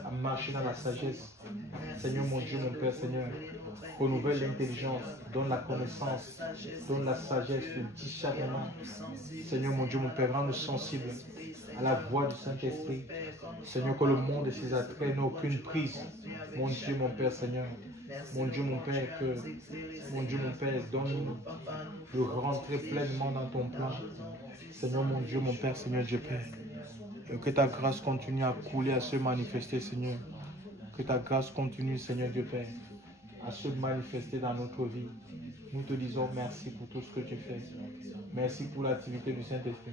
à marcher dans la sagesse. Seigneur mon Dieu, mon Père, Seigneur, renouvelle l'intelligence, donne la connaissance, donne la sagesse, le discernement. Seigneur mon Dieu, mon Père, rends-nous sensibles à la voix du Saint-Esprit. Seigneur, que le monde et ses attraits n'ont aucune prise. Mon Dieu, mon Père, Seigneur. Mon Dieu, mon Père, mon Dieu, mon Père, donne-nous de rentrer pleinement dans ton plan. Seigneur, mon Dieu, mon Père, Seigneur Dieu Père. Et que ta grâce continue à couler, à se manifester, Seigneur. Que ta grâce continue, Seigneur Dieu Père, à se manifester dans notre vie. Nous te disons merci pour tout ce que tu fais. Merci pour l'activité du Saint-Esprit.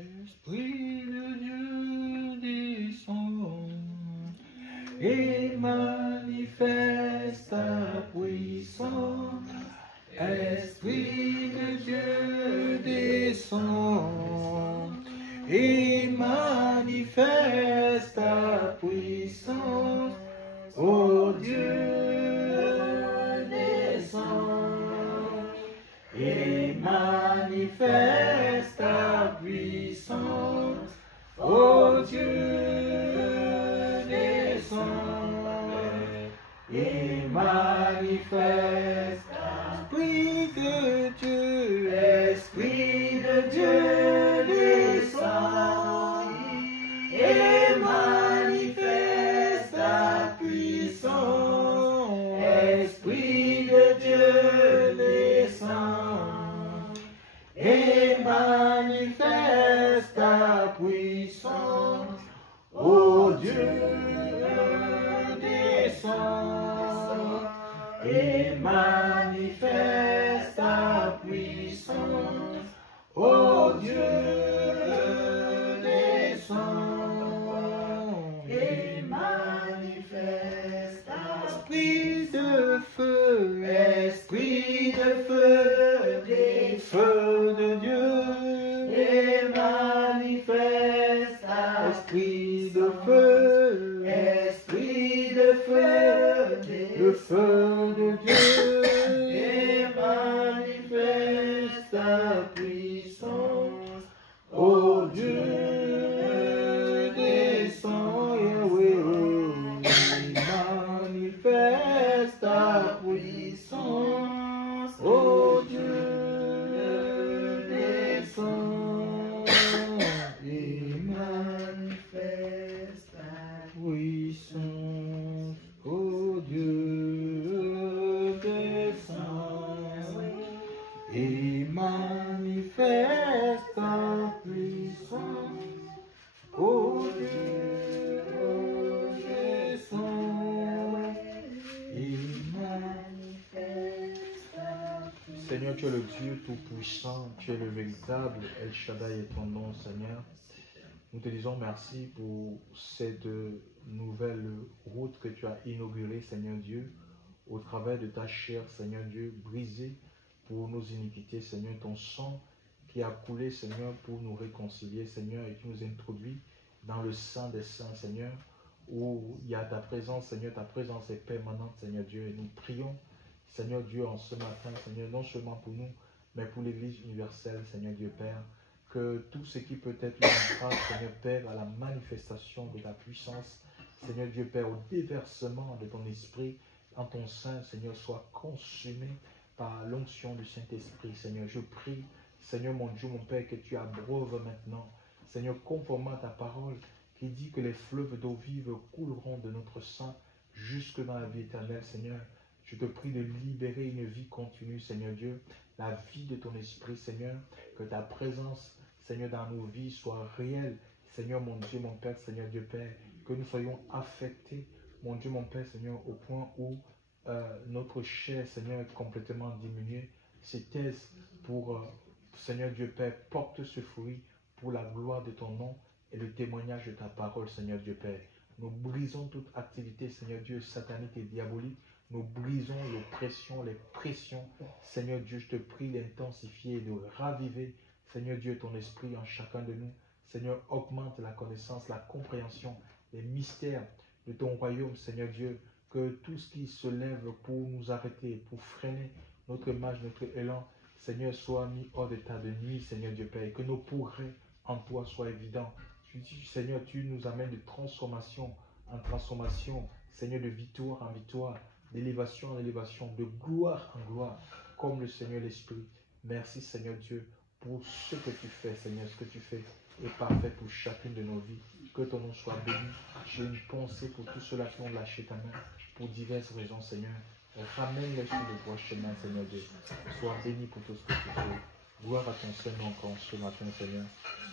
Esprit de Dieu descend et manifeste ta puissance. Esprit de Dieu descend et manifeste ta puissance. Oh Dieu descend et manifeste ta puissance. Oh Dieu descend et manifeste. Esprit de Dieu, Esprit de Dieu descend et manifeste ta puissance. Esprit de Dieu descend et manifeste ta puissance. Ô Dieu, descends et manifeste ta puissance. Ô Dieu, descends et manifeste ta esprit de feu, esprit de feu, des feux de Dieu, et manifeste ta esprit de feu, esprit de feu, le feu de Dieu, et manifeste ta puissance. Ô Dieu, descends, Yahweh, manifeste ta puissance. Ô Dieu, descends et manifeste ta puissance. Ô Dieu, descends et manifeste ta puissance. Ô Dieu, descends et manifeste ta puissance. Seigneur, tu es le Dieu tout-puissant, tu es le véritable El Shaddai est ton nom, Seigneur. Nous te disons merci pour cette nouvelle route que tu as inaugurée, Seigneur Dieu, au travers de ta chair, Seigneur Dieu, brisée pour nos iniquités, Seigneur, ton sang qui a coulé, Seigneur, pour nous réconcilier, Seigneur, et qui nous introduit dans le sein des saints, Seigneur, où il y a ta présence, Seigneur, ta présence est permanente, Seigneur Dieu, et nous prions, Seigneur Dieu, en ce matin, Seigneur, non seulement pour nous, mais pour l'Église universelle, Seigneur Dieu Père, que tout ce qui peut être une entrave, Seigneur Père, à la manifestation de ta puissance, Seigneur Dieu Père, au déversement de ton esprit en ton sein, Seigneur, soit consumé par l'onction du Saint-Esprit. Seigneur, je prie, Seigneur mon Dieu, mon Père, que tu abreuves maintenant, Seigneur, conformément à ta parole qui dit que les fleuves d'eau vive couleront de notre sang jusque dans la vie éternelle, Seigneur. Je te prie de libérer une vie continue, Seigneur Dieu, la vie de ton esprit, Seigneur, que ta présence, Seigneur, dans nos vies soit réelle, Seigneur, mon Dieu, mon Père, Seigneur Dieu Père, que nous soyons affectés, mon Dieu, mon Père, Seigneur, au point où notre chair, Seigneur, est complètement diminuée, s'étaise pour, Seigneur Dieu Père, porte ce fruit pour la gloire de ton nom et le témoignage de ta parole, Seigneur Dieu Père. Nous brisons toute activité, Seigneur Dieu, satanique et diabolique. Nous brisons l'oppression, les pressions. Seigneur Dieu, je te prie d'intensifier et de raviver, Seigneur Dieu, ton esprit en chacun de nous. Seigneur, augmente la connaissance, la compréhension, les mystères de ton royaume, Seigneur Dieu. Que tout ce qui se lève pour nous arrêter, pour freiner notre marche, notre élan, Seigneur, soit mis hors d'état de nuit, Seigneur Dieu Père. Et que nos progrès en toi soient évidents. Seigneur, tu nous amènes de transformation en transformation, Seigneur, de victoire en victoire, d'élévation en élévation, de gloire en gloire, comme le Seigneur l'Esprit. Merci, Seigneur Dieu, pour ce que tu fais, Seigneur. Ce que tu fais est parfait pour chacune de nos vies. Que ton nom soit béni. J'ai une pensée pour tous ceux-là qui ont lâché ta main pour diverses raisons, Seigneur. Ramène-les sur le droit chemin, Seigneur Dieu. Sois béni pour tout ce que tu fais. Gloire à ton Seigneur encore ce matin, Seigneur.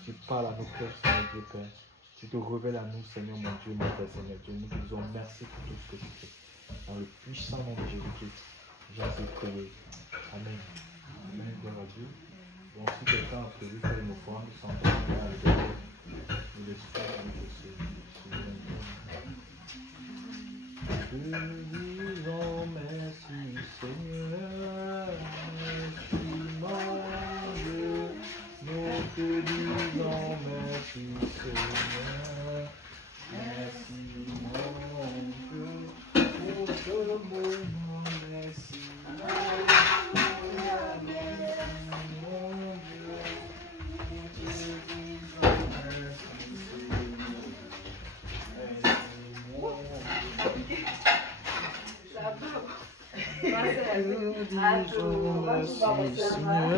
Tu parles à nos cœurs, Seigneur Dieu Père. Tu te révèles à nous, Seigneur, mon Dieu, mon Père, Seigneur Dieu. Nous te disons merci pour tout ce que tu fais. Dans le puissant nom de Jésus-Christ, j'ai ainsi prié. Amen. Amen. Gloire à Dieu. Bon, si quelqu'un a prévu faire une offrande, sans demander à l'église, nous l'espérons que c'est bien. Te disons merci, Seigneur. Merci, mon Dieu. Nous te disons merci, Seigneur. Merci, mon Dieu, pour ce moment, merci. Merci, Seigneur.